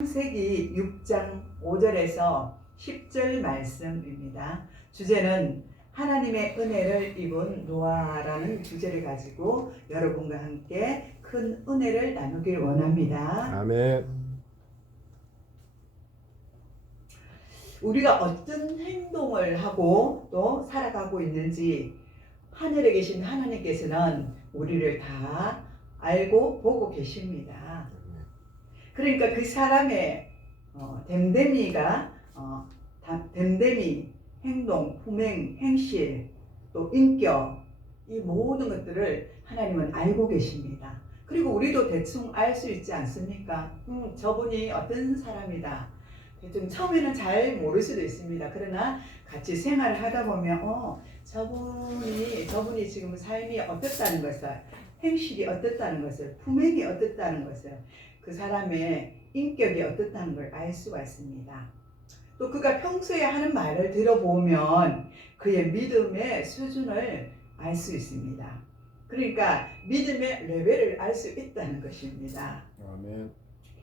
창세기 6장 5절에서 10절 말씀입니다. 주제는 하나님의 은혜를 입은 노아라는 주제를 가지고 여러분과 함께 큰 은혜를 나누길 원합니다. 아멘. 우리가 어떤 행동을 하고 또 살아가고 있는지 하늘에 계신 하나님께서는 우리를 다 알고 보고 계십니다. 그러니까 그 사람의 됨됨이가 됨됨이, 행동, 품행, 행실, 또 인격, 이 모든 것들을 하나님은 알고 계십니다. 그리고 우리도 대충 알 수 있지 않습니까? 저분이 어떤 사람이다. 대충 처음에는 잘 모를 수도 있습니다. 그러나 같이 생활을 하다 보면 저분이 지금 삶이 어떻다는 것을, 행실이 어떻다는 것을, 품행이 어떻다는 것을, 그 사람의 인격이 어떻다는 걸 알 수가 있습니다. 또 그가 평소에 하는 말을 들어보면 그의 믿음의 수준을 알 수 있습니다. 그러니까 믿음의 레벨을 알 수 있다는 것입니다. 아멘.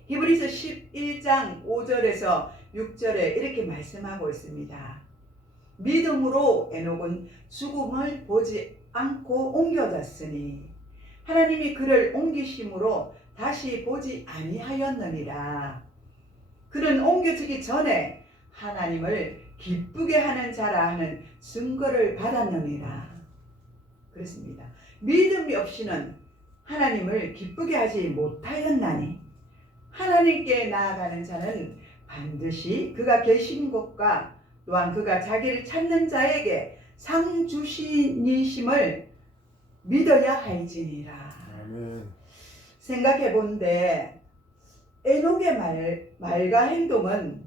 히브리서 11장 5절에서 6절에 이렇게 말씀하고 있습니다. 믿음으로 에녹은 죽음을 보지 않고 옮겨졌으니 하나님이 그를 옮기심으로 다시 보지 아니하였느니라. 그는 옮겨지기 전에 하나님을 기쁘게 하는 자라 하는 증거를 받았느니라. 그렇습니다. 믿음이 없이는 하나님을 기쁘게 하지 못하였나니 하나님께 나아가는 자는 반드시 그가 계신 곳과 또한 그가 자기를 찾는 자에게 상 주시니심을 믿어야 할지니라. 아멘. 생각해 본데 에녹의 말과 행동은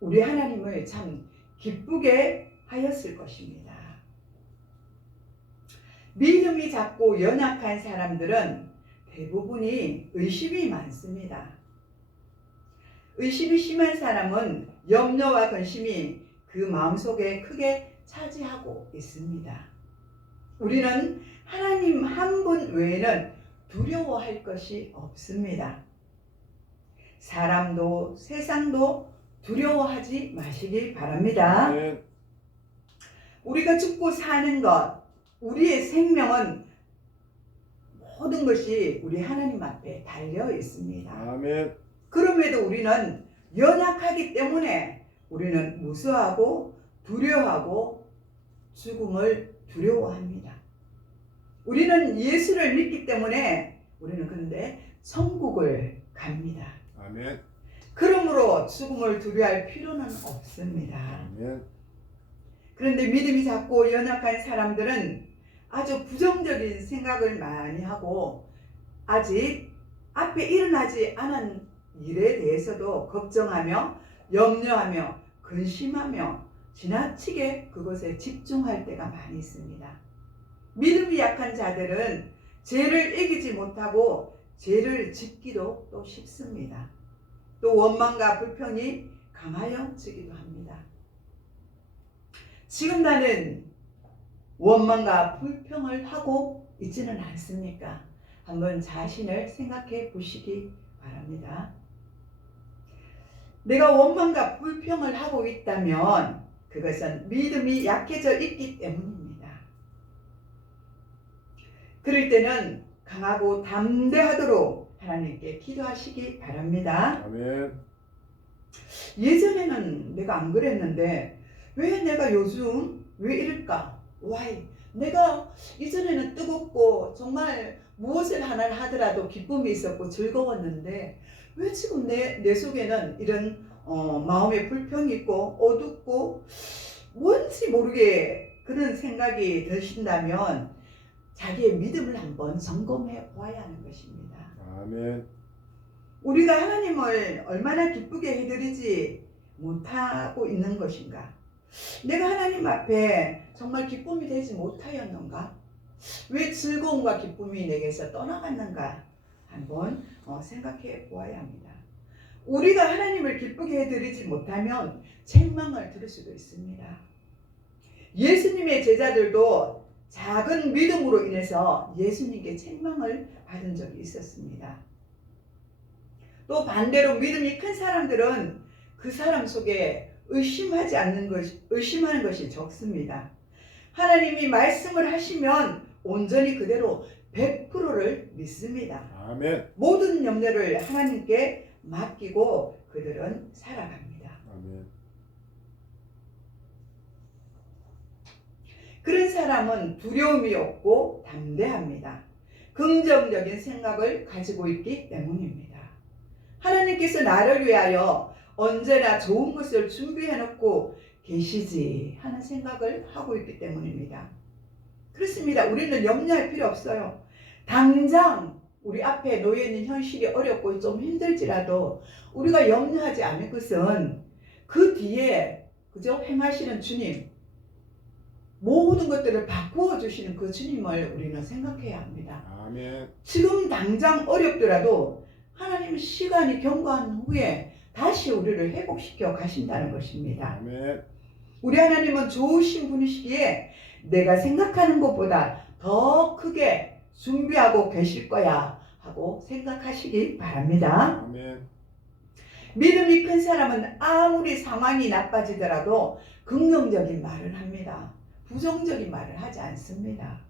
우리 하나님을 참 기쁘게 하였을 것입니다. 믿음이 작고 연약한 사람들은 대부분이 의심이 많습니다. 의심이 심한 사람은 염려와 근심이 그 마음속에 크게 차지하고 있습니다. 우리는 하나님 한 분 외에는 두려워할 것이 없습니다. 사람도 세상도 두려워하지 마시길 바랍니다. 아멘. 우리가 죽고 사는 것, 우리의 생명은 모든 것이 우리 하나님 앞에 달려 있습니다. 아멘. 그럼에도 우리는 연약하기 때문에 우리는 무서워하고 두려워하고 죽음을 두려워합니다. 우리는 예수를 믿기 때문에 우리는 그런데 천국을 갑니다. 아멘. 그러므로 죽음을 두려워할 필요는 없습니다. 아멘. 그런데 믿음이 작고 연약한 사람들은 아주 부정적인 생각을 많이 하고 아직 앞에 일어나지 않은 일에 대해서도 걱정하며 염려하며 근심하며 지나치게 그것에 집중할 때가 많이 있습니다. 믿음이 약한 자들은 죄를 이기지 못하고 죄를 짓기도 또 쉽습니다. 또 원망과 불평이 강하여지기도 합니다. 지금 나는 원망과 불평을 하고 있지는 않습니까? 한번 자신을 생각해 보시기 바랍니다. 내가 원망과 불평을 하고 있다면 그것은 믿음이 약해져 있기 때문입니다. 그럴 때는 강하고 담대하도록 하나님께 기도하시기 바랍니다. 아멘. 예전에는 내가 안 그랬는데 왜 내가 요즘 왜 이럴까? Why? 내가 이전에는 뜨겁고 정말 무엇을 하나 하더라도 기쁨이 있었고 즐거웠는데 왜 지금 내 속에는 이런 마음의 불평이 있고 어둡고 뭔지 모르게 그런 생각이 드신다면 자기의 믿음을 한번 점검해 보아야 하는 것입니다. 아멘. 우리가 하나님을 얼마나 기쁘게 해드리지 못하고 있는 것인가? 내가 하나님 앞에 정말 기쁨이 되지 못하였는가? 왜 즐거움과 기쁨이 내게서 떠나갔는가? 한번 생각해 보아야 합니다. 우리가 하나님을 기쁘게 해드리지 못하면 책망을 들을 수도 있습니다. 예수님의 제자들도 작은 믿음으로 인해서 예수님께 책망을 받은 적이 있었습니다. 또 반대로 믿음이 큰 사람들은 그 사람 속에 의심하는 것이 적습니다. 하나님이 말씀을 하시면 온전히 그대로 100%를 믿습니다. 아멘. 모든 염려를 하나님께 맡기고 그들은 살아갑니다. 아멘. 그런 사람은 두려움이 없고 담대합니다. 긍정적인 생각을 가지고 있기 때문입니다. 하나님께서 나를 위하여 언제나 좋은 것을 준비해 놓고 계시지 하는 생각을 하고 있기 때문입니다. 그렇습니다. 우리는 염려할 필요 없어요. 당장 우리 앞에 놓여 있는 현실이 어렵고 좀 힘들지라도 우리가 염려하지 않을 것은 그 뒤에 그저 행하시는 주님, 모든 것들을 바꾸어 주시는 그 주님을 우리는 생각해야 합니다. 아멘. 지금 당장 어렵더라도 하나님은 시간이 경과한 후에 다시 우리를 회복시켜 가신다는 것입니다. 아멘. 우리 하나님은 좋으신 분이시기에 내가 생각하는 것보다 더 크게 준비하고 계실 거야 하고 생각하시기 바랍니다. 아멘. 믿음이 큰 사람은 아무리 상황이 나빠지더라도 긍정적인 말을 합니다. 부정적인 말을 하지 않습니다.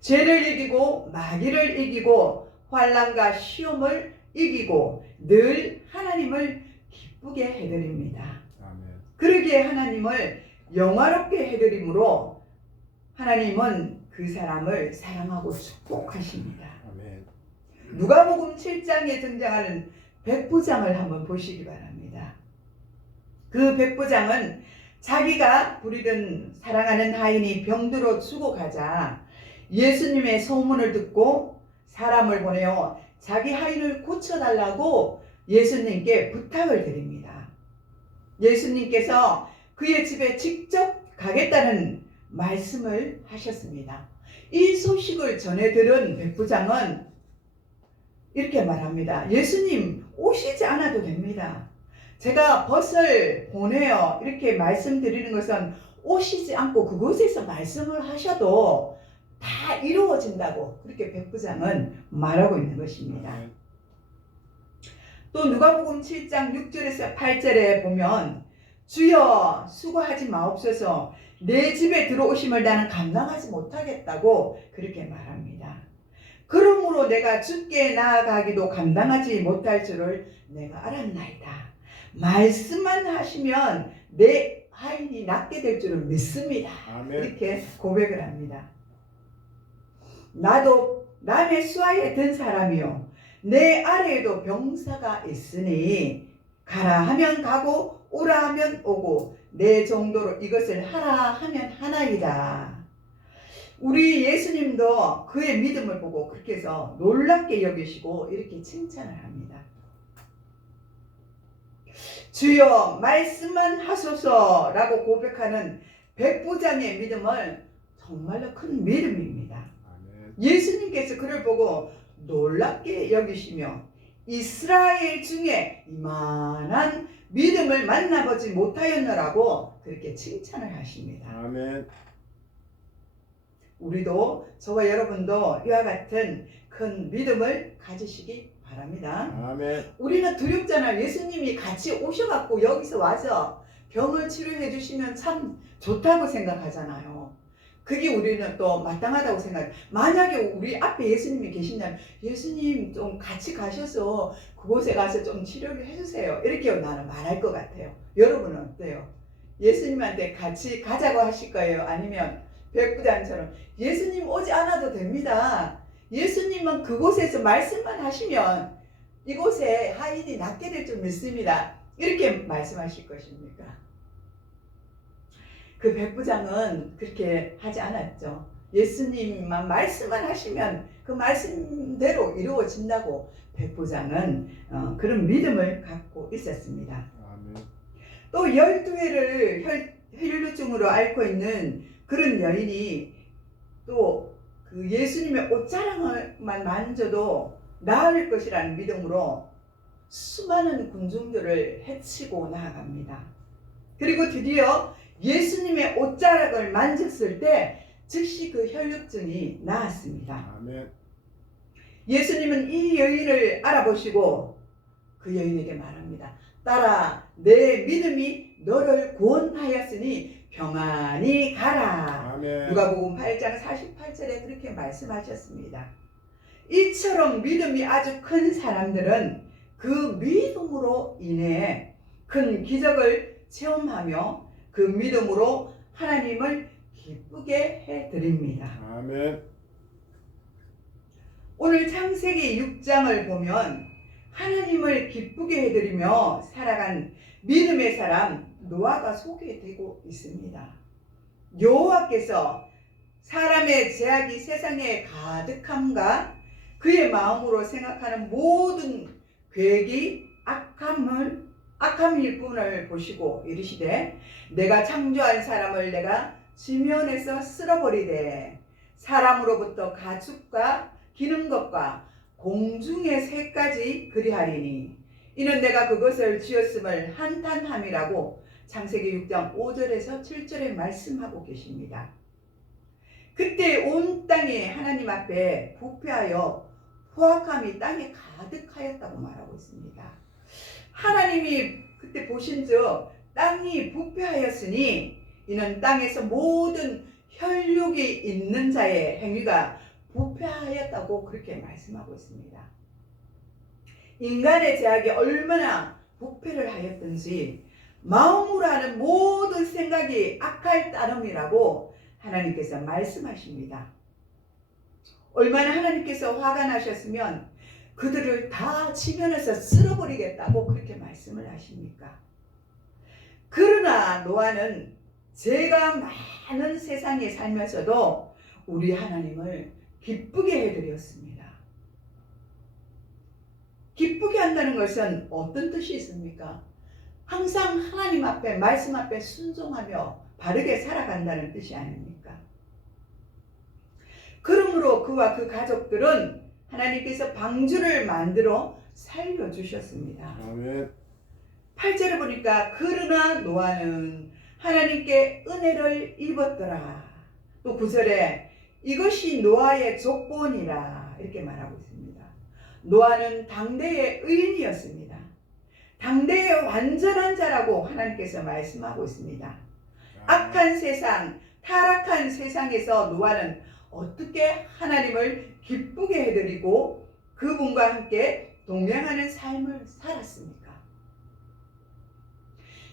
죄를 이기고 마귀를 이기고 환난과 시험을 이기고 늘 하나님을 기쁘게 해드립니다. 아멘. 그러기에 하나님을 영화롭게 해드림으로 하나님은 그 사람을 사랑하고 축복하십니다. 아멘. 누가복음 7장에 등장하는 백부장을 한번 보시기 바랍니다. 그 백부장은 자기가 부리던 사랑하는 하인이 병들어 죽어가자 예수님의 소문을 듣고 사람을 보내어 자기 하인을 고쳐달라고 예수님께 부탁을 드립니다. 예수님께서 그의 집에 직접 가겠다는 말씀을 하셨습니다. 이 소식을 전해 들은 백부장은 이렇게 말합니다. 예수님 오시지 않아도 됩니다. 제가 벗을 보내어 이렇게 말씀드리는 것은 오시지 않고 그곳에서 말씀을 하셔도 다 이루어진다고 그렇게 백부장은 말하고 있는 것입니다. 아멘. 또 누가복음 7장 6절에서 8절에 보면 주여 수고하지 마옵소서 내 집에 들어오심을 나는 감당하지 못하겠다고 그렇게 말합니다. 그러므로 내가 주께 나아가기도 감당하지 못할 줄을 내가 알았나이다. 말씀만 하시면 내 하인이 낫게 될 줄을 믿습니다. 아멘. 이렇게 고백을 합니다. 나도 남의 수하에 든 사람이요 내 아래에도 병사가 있으니 가라 하면 가고 오라 하면 오고 내 정도로 이것을 하라 하면 하나이다. 우리 예수님도 그의 믿음을 보고 그렇게 해서 놀랍게 여기시고 이렇게 칭찬을 합니다. 주여 말씀만 하소서라고 고백하는 백부장의 믿음은 정말로 큰 믿음입니다. 아멘. 예수님께서 그를 보고 놀랍게 여기시며 이스라엘 중에 이만한 믿음을 만나보지 못하였노라고 그렇게 칭찬을 하십니다. 아멘. 우리도 저와 여러분도 이와 같은 큰 믿음을 가지시기 바랍니다. 아멘. 우리는 두렵잖아요. 예수님이 같이 오셔갖고 여기서 와서 병을 치료해 주시면 참 좋다고 생각하잖아요. 그게 우리는 또 마땅하다고 생각해요. 만약에 우리 앞에 예수님이 계신다면 예수님 좀 같이 가셔서 그곳에 가서 좀 치료를 해주세요. 이렇게 나는 말할 것 같아요. 여러분은 어때요? 예수님한테 같이 가자고 하실 거예요? 아니면 백부장처럼 예수님 오지 않아도 됩니다. 예수님은 그곳에서 말씀만 하시면 이곳에 하인이 낫게 될 줄 믿습니다. 이렇게 말씀하실 것입니까? 그 백부장은 그렇게 하지 않았죠. 예수님만 말씀만 하시면 그 말씀대로 이루어진다고 백부장은 그런 믿음을 갖고 있었습니다. 아멘. 또 12회를 혈루증으로 앓고 있는 그런 여인이 또 그 예수님의 옷자락만 만져도 나을 것이라는 믿음으로 수많은 군중들을 해치고 나아갑니다. 그리고 드디어 예수님의 옷자락을 만졌을 때 즉시 그 혈루증이 나았습니다. 아멘. 예수님은 이 여인을 알아보시고 그 여인에게 말합니다. 딸아, 내 믿음이 너를 구원하였으니 평안히 가라. 아멘. 누가복음 8장 48절에 그렇게 말씀하셨습니다. 이처럼 믿음이 아주 큰 사람들은 그 믿음으로 인해 큰 기적을 체험하며 그 믿음으로 하나님을 기쁘게 해드립니다. 아멘. 오늘 창세기 6장을 보면 하나님을 기쁘게 해드리며 살아간 믿음의 사람 노아가 소개되고 있습니다. 여호와께서 사람의 죄악이 세상에 가득함과 그의 마음으로 생각하는 모든 계획이 악함일 뿐을 보시고 이르시되 내가 창조한 사람을 내가 지면에서 쓸어버리되 사람으로부터 가축과 기는 것과 공중의 새까지 그리하리니 이는 내가 그것을 지었음을 한탄함이라고 창세기 6장 5절에서 7절에 말씀하고 계십니다. 그때 온 땅이 하나님 앞에 부패하여 포악함이 땅에 가득하였다고 말하고 있습니다. 하나님이 그때 보신즉 땅이 부패하였으니 이는 땅에서 모든 혈육이 있는 자의 행위가 부패하였다고 그렇게 말씀하고 있습니다. 인간의 죄악이 얼마나 부패를 하였든지 마음으로 하는 모든 생각이 악할 따름이라고 하나님께서 말씀하십니다. 얼마나 하나님께서 화가 나셨으면 그들을 다 지면에서 쓸어버리겠다고 그렇게 말씀을 하십니까? 그러나 노아는 죄가 많은 세상에 살면서도 우리 하나님을 기쁘게 해드렸습니다. 기쁘게 한다는 것은 어떤 뜻이 있습니까? 항상 하나님 앞에 말씀 앞에 순종하며 바르게 살아간다는 뜻이 아닙니까? 그러므로 그와 그 가족들은 하나님께서 방주를 만들어 살려주셨습니다. 아멘. 8절에 보니까 그러나 노아는 하나님께 은혜를 입었더라. 또 9절에 이것이 노아의 족본이라 이렇게 말하고 있습니다. 노아는 당대의 의인이었습니다. 당대의 완전한 자라고 하나님께서 말씀하고 있습니다. 악한 세상, 타락한 세상에서 노아는 어떻게 하나님을 기쁘게 해드리고 그분과 함께 동행하는 삶을 살았습니까?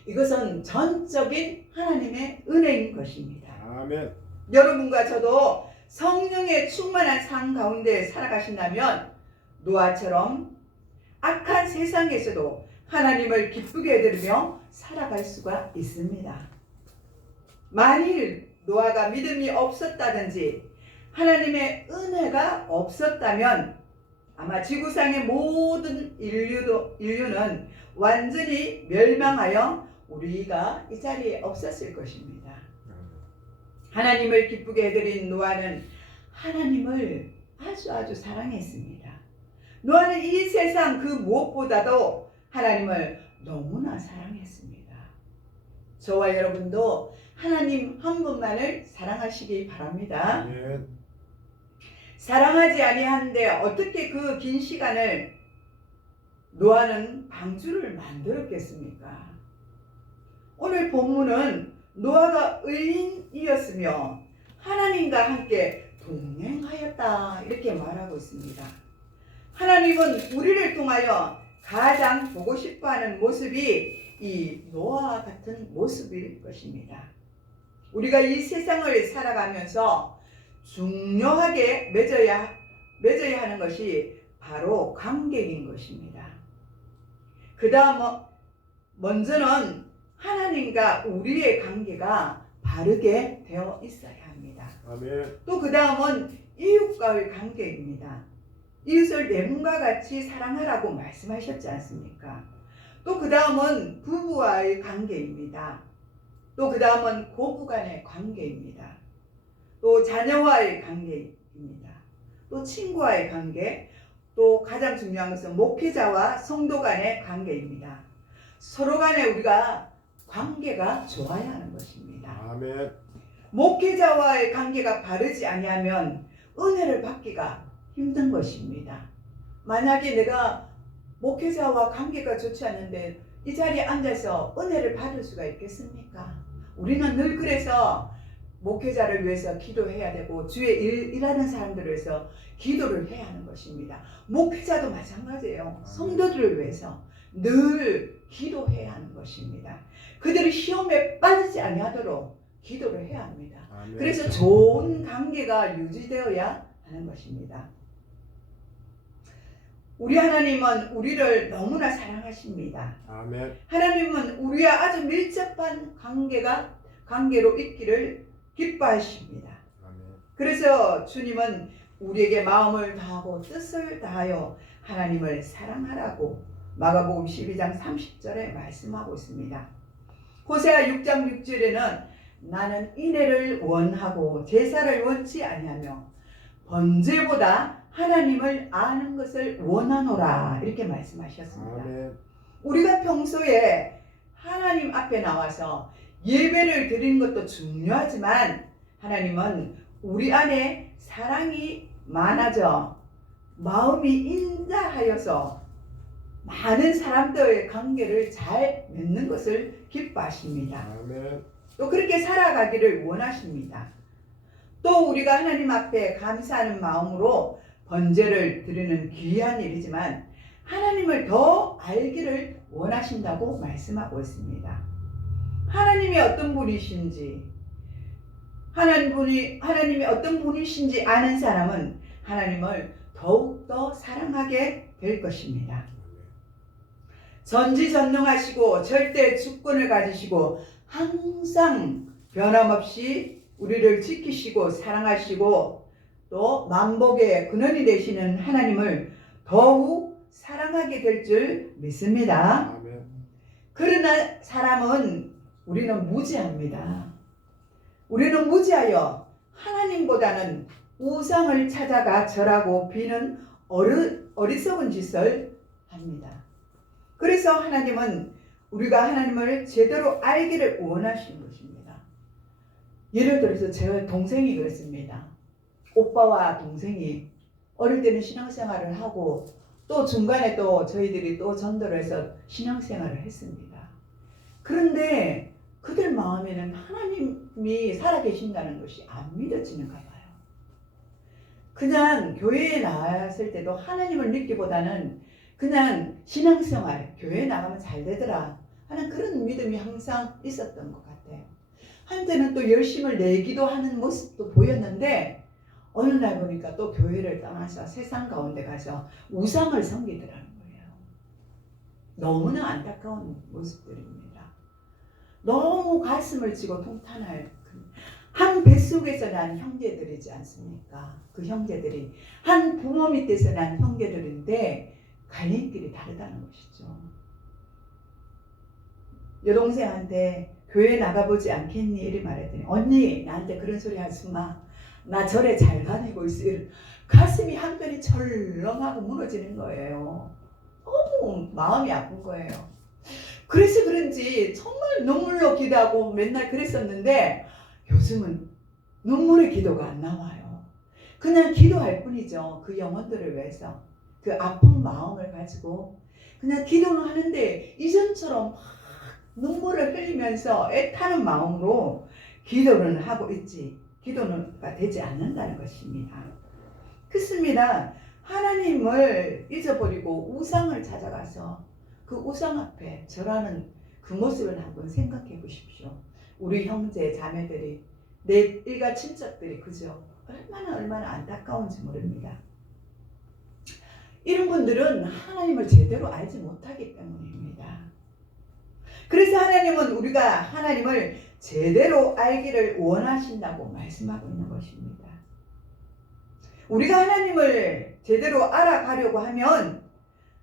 이것은 전적인 하나님의 은혜인 것입니다. 아멘. 여러분과 저도 성령의 충만한 삶 가운데 살아가신다면 노아처럼 악한 세상에서도 하나님을 기쁘게 해드리며 살아갈 수가 있습니다. 만일 노아가 믿음이 없었다든지 하나님의 은혜가 없었다면 아마 지구상의 모든 인류는 완전히 멸망하여 우리가 이 자리에 없었을 것입니다. 하나님을 기쁘게 해드린 노아는 하나님을 아주 사랑했습니다. 노아는 이 세상 그 무엇보다도 하나님을 너무나 사랑했습니다. 저와 여러분도 하나님 한 분만을 사랑하시기 바랍니다. 아멘. 사랑하지 아니하는데 어떻게 그 긴 시간을 노아는 방주를 만들었겠습니까? 오늘 본문은 노아가 의인이었으며 하나님과 함께 동행하였다 이렇게 말하고 있습니다. 하나님은 우리를 통하여 가장 보고 싶어하는 모습이 이 노아와 같은 모습일 것입니다. 우리가 이 세상을 살아가면서 중요하게 맺어야 하는 것이 바로 관계인 것입니다. 그 다음 먼저는 하나님과 우리의 관계가 바르게 되어 있어야 합니다. 아멘. 또 그 다음은 이웃과의 관계입니다. 이웃을 내 몸과 같이 사랑하라고 말씀하셨지 않습니까? 또 그 다음은 부부와의 관계입니다. 또 그 다음은 고부간의 관계입니다. 또 자녀와의 관계입니다. 또 친구와의 관계, 또 가장 중요한 것은 목회자와 성도 간의 관계입니다. 서로 간에 우리가 관계가 좋아야 하는 것입니다. 아멘. 목회자와의 관계가 바르지 아니하면 은혜를 받기가 힘든 것입니다. 만약에 내가 목회자와 관계가 좋지 않은데 이 자리에 앉아서 은혜를 받을 수가 있겠습니까? 우리는 늘 그래서 목회자를 위해서 기도해야 되고 주의 일하는 사람들을 위해서 기도를 해야 하는 것입니다. 목회자도 마찬가지예요. 성도들을 위해서 늘 기도해야 하는 것입니다. 그들이 시험에 빠지지 아니하도록 기도를 해야 합니다. 아멘. 그래서 좋은 관계가 유지되어야 하는 것입니다. 우리 하나님은 우리를 너무나 사랑하십니다. 아멘. 하나님은 우리와 아주 밀접한 관계로 있기를 기뻐하십니다. 아멘. 그래서 주님은 우리에게 마음을 다하고 뜻을 다하여 하나님을 사랑하라고 마가복음 12장 30절에 말씀하고 있습니다. 호세아 6장 6절에는 나는 인애를 원하고 제사를 원치 아니하며 번제보다 하나님을 아는 것을 원하노라 이렇게 말씀하셨습니다. 아멘. 우리가 평소에 하나님 앞에 나와서 예배를 드리는 것도 중요하지만 하나님은 우리 안에 사랑이 많아져 마음이 인자하여서 많은 사람들의 관계를 잘 맺는 것을 기뻐하십니다. 아멘. 또 그렇게 살아가기를 원하십니다. 또 우리가 하나님 앞에 감사하는 마음으로 번제를 드리는 귀한 일이지만 하나님을 더 알기를 원하신다고 말씀하고 있습니다. 하나님이 어떤 분이신지 하나님이 어떤 분이신지 아는 사람은 하나님을 더욱더 사랑하게 될 것입니다. 전지전능하시고 절대 주권을 가지시고 항상 변함없이 우리를 지키시고 사랑하시고 또 만복의 근원이 되시는 하나님을 더욱 사랑하게 될 줄 믿습니다. 아멘. 그러나 사람은 우리는 무지합니다. 우리는 무지하여 하나님보다는 우상을 찾아가 절하고 비는 어리석은 짓을 합니다. 그래서 하나님은 우리가 하나님을 제대로 알기를 원하시는 것입니다. 예를 들어서 제 동생이 그랬습니다. 오빠와 동생이 어릴 때는 신앙생활을 하고 또 중간에 또 저희들이 또 전도를 해서 신앙생활을 했습니다. 그런데 그들 마음에는 하나님이 살아계신다는 것이 안 믿어지는가 봐요. 그냥 교회에 나왔을 때도 하나님을 믿기보다는 그냥 신앙생활, 교회에 나가면 잘 되더라 하는 그런 믿음이 항상 있었던 것 같아요. 한때는 또 열심을 내기도 하는 모습도 보였는데 어느 날 보니까 또 교회를 떠나서 세상 가운데 가서 우상을 섬기더라는 거예요. 너무나 안타까운 모습들입니다. 너무 가슴을 치고 통탄할 한 뱃속에서 난 형제들이지 않습니까? 그 형제들이 한 부모 밑에서 난 형제들인데 갈림길이 다르다는 것이죠. 여동생한테 교회 나가보지 않겠니? 이렇게 말했더니 언니 나한테 그런 소리 하지 마. 나 절에 잘 다니고 있어. 가슴이 한편이 철렁하고 무너지는 거예요. 너무 마음이 아픈 거예요. 그래서 그런지 정말 눈물로 기도하고 맨날 그랬었는데 요즘은 눈물의 기도가 안 나와요. 그냥 기도할 뿐이죠. 그 영혼들을 위해서. 그 아픈 마음을 가지고 그냥 기도는 하는데 이전처럼 막 눈물을 흘리면서 애타는 마음으로 기도는 하고 있지 기도가 되지 않는다는 것입니다. 그렇습니다. 하나님을 잊어버리고 우상을 찾아가서 그 우상 앞에 절하는 그 모습을 한번 생각해 보십시오. 우리 형제 자매들이 내 일가 친척들이 그죠? 얼마나 안타까운지 모릅니다. 이런 분들은 하나님을 제대로 알지 못하기 때문입니다. 그래서 하나님은 우리가 하나님을 제대로 알기를 원하신다고 말씀하고 있는 것입니다. 우리가 하나님을 제대로 알아가려고 하면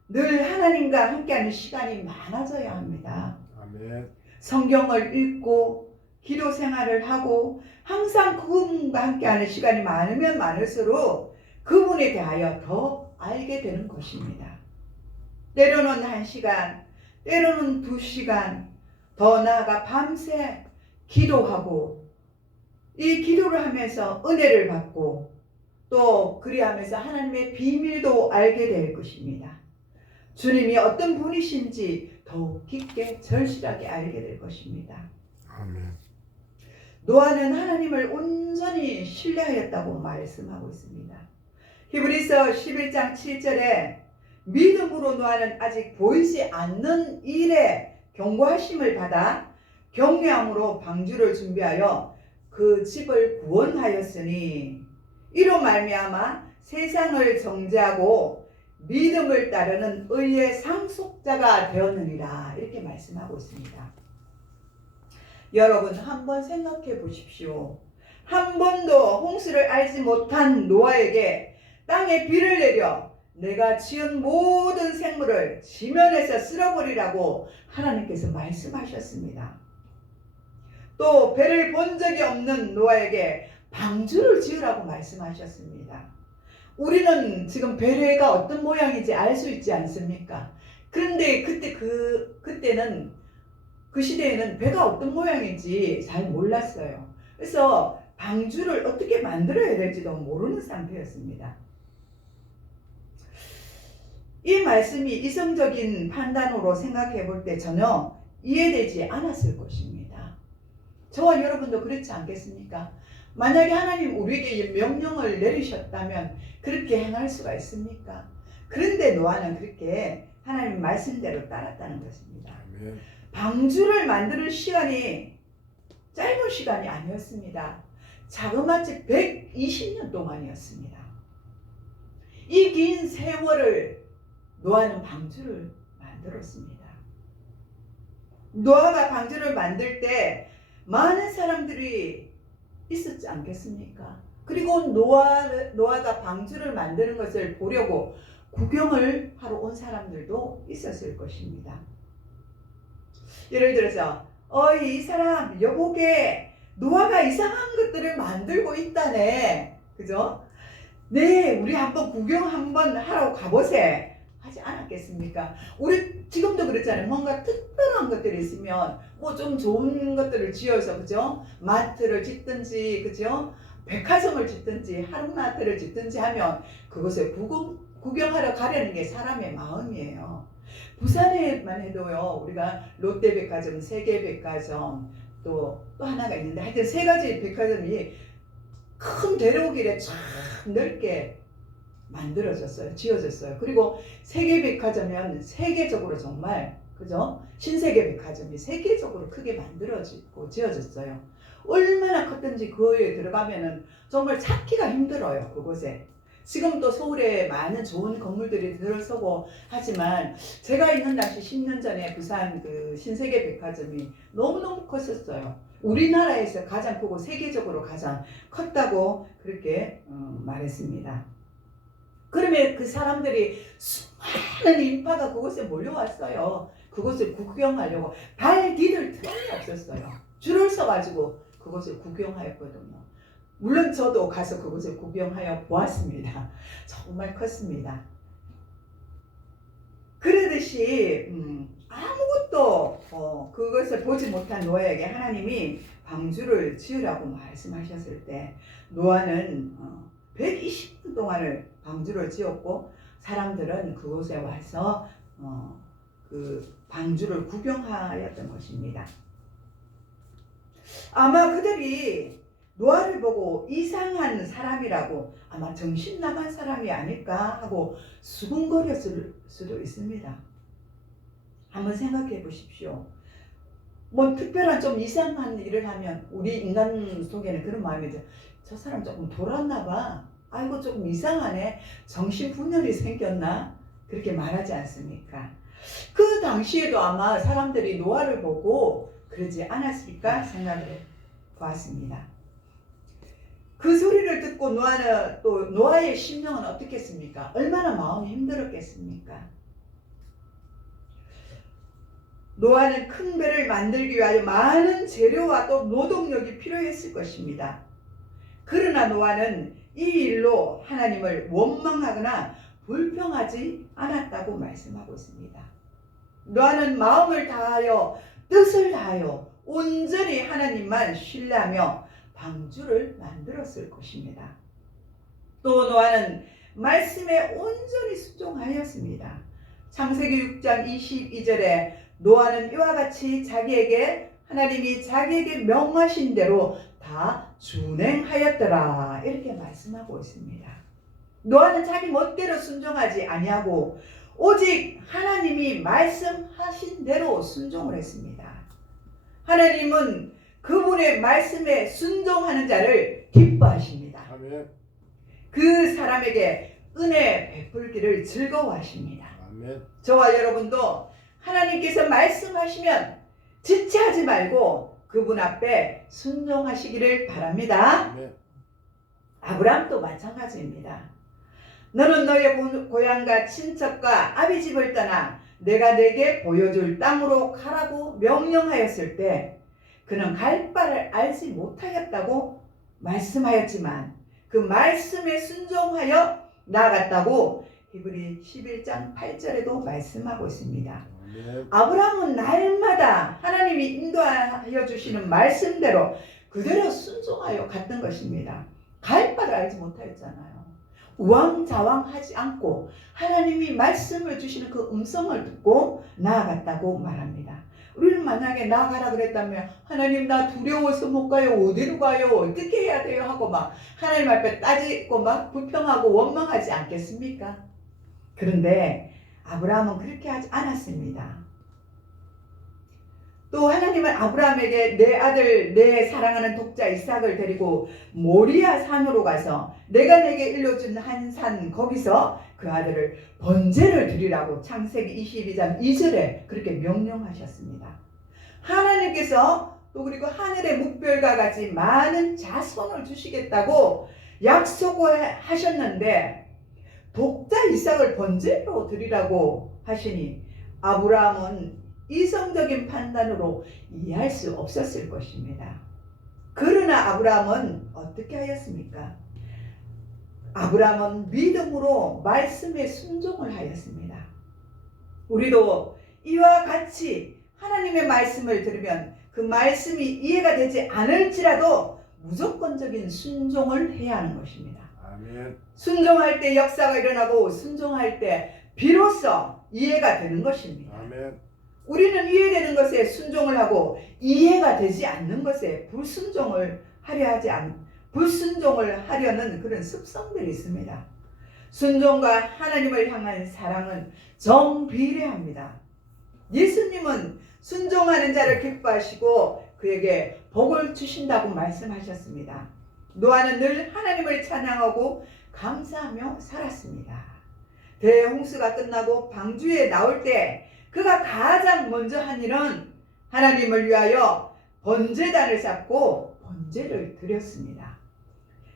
늘 하나님과 함께하는 시간이 많아져야 합니다. 아멘. 성경을 읽고 기도 생활을 하고 항상 그분과 함께하는 시간이 많으면 많을수록 그분에 대하여 더 알게 되는 것입니다. 때로는 1시간, 때로는 2시간, 더 나아가 밤새 기도하고 이 기도를 하면서 은혜를 받고 또 그리하면서 하나님의 비밀도 알게 될 것입니다. 주님이 어떤 분이신지 더욱 깊게 절실하게 알게 될 것입니다. 아멘. 노아는 하나님을 온전히 신뢰하였다고 말씀하고 있습니다. 히브리서 11장 7절에 믿음으로 노아는 아직 보이지 않는 일에 경고하심을 받아 경외함으로 방주를 준비하여 그 집을 구원하였으니 이로 말미암아 세상을 정죄하고 믿음을 따르는 의의 상속자가 되었느니라. 이렇게 말씀하고 있습니다. 여러분 한번 생각해 보십시오. 한 번도 홍수를 알지 못한 노아에게 땅에 비를 내려 내가 지은 모든 생물을 지면에서 쓸어버리라고 하나님께서 말씀하셨습니다. 또 배를 본 적이 없는 노아에게 방주를 지으라고 말씀하셨습니다. 우리는 지금 배가 어떤 모양인지 알 수 있지 않습니까? 그런데 그때는 그 시대에는 배가 어떤 모양인지 잘 몰랐어요. 그래서 방주를 어떻게 만들어야 될지도 모르는 상태였습니다. 이 말씀이 이성적인 판단으로 생각해 볼 때 전혀 이해되지 않았을 것입니다. 저와 여러분도 그렇지 않겠습니까? 만약에 하나님 우리에게 명령을 내리셨다면 그렇게 행할 수가 있습니까? 그런데 노아는 그렇게 하나님 말씀대로 따랐다는 것입니다. 아멘. 방주를 만드는 시간이 짧은 시간이 아니었습니다. 자그마치 120년 동안이었습니다. 이 긴 세월을 노아는 방주를 만들었습니다. 노아가 방주를 만들 때 많은 사람들이 있었지 않겠습니까? 그리고 노아가 방주를 만드는 것을 보려고 구경을 하러 온 사람들도 있었을 것입니다. 예를 들어서 이 사람 여보게 노아가 이상한 것들을 만들고 있다네. 그죠? 네, 우리 한번 구경 한번 하러 가보세. 하지 않았겠습니까? 우리 지금도 그렇잖아요. 뭔가 특별한 것들이 있으면 뭐 좀 좋은 것들을 지어서 그죠? 마트를 짓든지 그죠? 백화점을 짓든지 하루마트를 짓든지 하면 그것을 구경하러 가려는 게 사람의 마음이에요. 부산에만 해도요. 우리가 롯데백화점, 세계백화점 또 하나가 있는데 하여튼 세 가지 백화점이 큰 대로길에 참 넓게 만들어졌어요. 지어졌어요. 그리고 세계백화점은 세계적으로 정말 그죠? 신세계백화점이 세계적으로 크게 만들어지고 지어졌어요. 얼마나 컸든지 그에 들어가면은 정말 찾기가 힘들어요. 그곳에. 지금 또 서울에 많은 좋은 건물들이 들어서고 하지만 제가 있는 당시 10년 전에 부산 그 신세계백화점이 너무너무 컸었어요. 우리나라에서 가장 크고 세계적으로 가장 컸다고 그렇게 말했습니다. 그러면 그 사람들이 수많은 인파가 그곳에 몰려왔어요. 그곳을 구경하려고 발 디딜 틈이 없었어요. 줄을 서가지고 그곳을 구경하였거든요. 물론 저도 가서 그곳을 구경하여 보았습니다. 정말 컸습니다. 그러듯이 아무것도 그것을 보지 못한 노아에게 하나님이 방주를 지으라고 말씀하셨을 때 노아는 120년 동안을 방주를 지었고 사람들은 그곳에 와서 그 방주를 구경하였던 것입니다. 아마 그들이 노아를 보고 이상한 사람이라고 아마 정신 나간 사람이 아닐까 하고 수군거렸을 수도 있습니다. 한번 생각해 보십시오. 뭐 특별한 좀 이상한 일을 하면 우리 인간 속에는 그런 마음이 들어요. 저 사람 조금 돌았나 봐. 아이고 조금 이상하네. 정신분열이 생겼나? 그렇게 말하지 않습니까? 그 당시에도 아마 사람들이 노아를 보고 그러지 않았을까 생각을 보았습니다. 그 소리를 듣고 노아는 또 노아의 심령은 어떻겠습니까? 얼마나 마음이 힘들었겠습니까? 노아는 큰 배를 만들기 위하여 많은 재료와 또 노동력이 필요했을 것입니다. 그러나 노아는 이 일로 하나님을 원망하거나 불평하지 않았다고 말씀하고 있습니다. 노아는 마음을 다하여 뜻을 다하여 온전히 하나님만 신뢰하며 방주를 만들었을 것입니다. 또 노아는 말씀에 온전히 순종하였습니다. 창세기 6장 22절에 노아는 이와 같이 하나님이 자기에게 명하신 대로 다 준행하였더라 이렇게 말씀하고 있습니다. 노아는 자기 멋대로 순종하지 아니하고 오직 하나님이 말씀하신 대로 순종을 했습니다. 하나님은 그분의 말씀에 순종하는 자를 기뻐하십니다. 아멘. 그 사람에게 은혜 베풀기를 즐거워하십니다. 아멘. 저와 여러분도 하나님께서 말씀하시면 지체하지 말고 그분 앞에 순종하시기를 바랍니다. 아멘. 아브라함도 마찬가지입니다. 너는 너의 고향과 친척과 아비 집을 떠나 내가 내게 보여줄 땅으로 가라고 명령하였을 때 그는 갈 바를 알지 못하였다고 말씀하였지만 그 말씀에 순종하여 나아갔다고 히브리 11장 8절에도 말씀하고 있습니다. 아멘. 아브라함은 날마다 하나님이 인도하여 주시는 말씀대로 그대로 순종하여 갔던 것입니다. 갈 바를 알지 못하였잖아요. 우왕좌왕하지 않고 하나님이 말씀을 주시는 그 음성을 듣고 나아갔다고 말합니다. 우리는 만약에 나가라 그랬다면 하나님 나 두려워서 못 가요. 어디로 가요? 어떻게 해야 돼요? 하고 막 하나님 앞에 따지고 막 불평하고 원망하지 않겠습니까? 그런데 아브라함은 그렇게 하지 않았습니다. 또 하나님은 아브라함에게 내 아들 내 사랑하는 독자 이삭을 데리고 모리아 산으로 가서 내가 내게 일러준 한 산 거기서 그 아들을 번제를 드리라고 창세기 22장 2절에 그렇게 명령하셨습니다. 하나님께서 또 그리고 하늘의 묵별과 같이 많은 자손을 주시겠다고 약속을 하셨는데 독자 이삭을 번제로 드리라고 하시니 아브라함은 이성적인 판단으로 이해할 수 없었을 것입니다. 그러나 아브라함은 어떻게 하였습니까? 아브라함은 믿음으로 말씀에 순종을 하였습니다. 우리도 이와 같이 하나님의 말씀을 들으면 그 말씀이 이해가 되지 않을지라도 무조건적인 순종을 해야 하는 것입니다. 아멘. 순종할 때 역사가 일어나고 순종할 때 비로소 이해가 되는 것입니다. 아멘. 우리는 이해되는 것에 순종을 하고 이해가 되지 않는 것에 불순종을 하려는 그런 습성들이 있습니다. 순종과 하나님을 향한 사랑은 정비례합니다. 예수님은 순종하는 자를 기뻐하시고 그에게 복을 주신다고 말씀하셨습니다. 노아는 늘 하나님을 찬양하고 감사하며 살았습니다. 대홍수가 끝나고 방주에 나올 때 그가 가장 먼저 한 일은 하나님을 위하여 번제단을 쌓고 번제를 드렸습니다.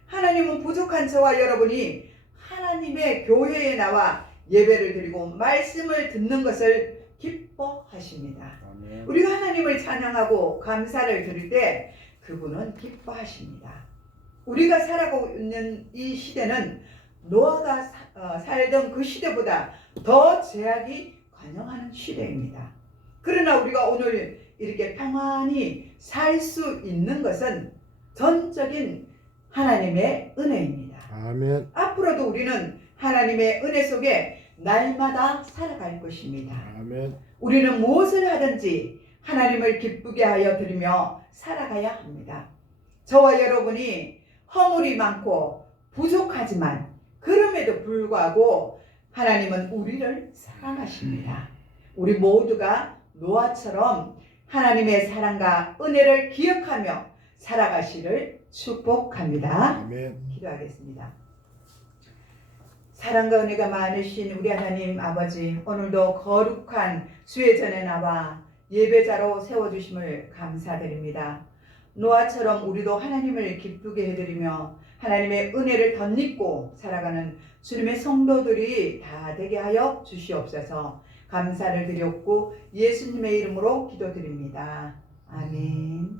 하나님은 부족한 저와 여러분이 하나님의 교회에 나와 예배를 드리고 말씀을 듣는 것을 기뻐하십니다. 아멘. 우리가 하나님을 찬양하고 감사를 드릴 때 그분은 기뻐하십니다. 우리가 살아가고 있는 이 시대는 노아가 살던 그 시대보다 더 제약이 관영하는 시대입니다. 그러나 우리가 오늘 이렇게 평안히 살 수 있는 것은 전적인 하나님의 은혜입니다. 아멘. 앞으로도 우리는 하나님의 은혜 속에 날마다 살아갈 것입니다. 아멘. 우리는 무엇을 하든지 하나님을 기쁘게 하여 드리며 살아가야 합니다. 저와 여러분이 허물이 많고 부족하지만 그럼에도 불구하고 하나님은 우리를 사랑하십니다. 우리 모두가 노아처럼 하나님의 사랑과 은혜를 기억하며 살아가시를 축복합니다. 아멘. 기도하겠습니다. 사랑과 은혜가 많으신 우리 하나님 아버지, 오늘도 거룩한 주의 전에 나와 예배자로 세워주심을 감사드립니다. 노아처럼 우리도 하나님을 기쁘게 해드리며 하나님의 은혜를 덧입고 살아가는 주님의 성도들이 다 되게 하여 주시옵소서. 감사를 드렸고 예수님의 이름으로 기도드립니다. 아멘.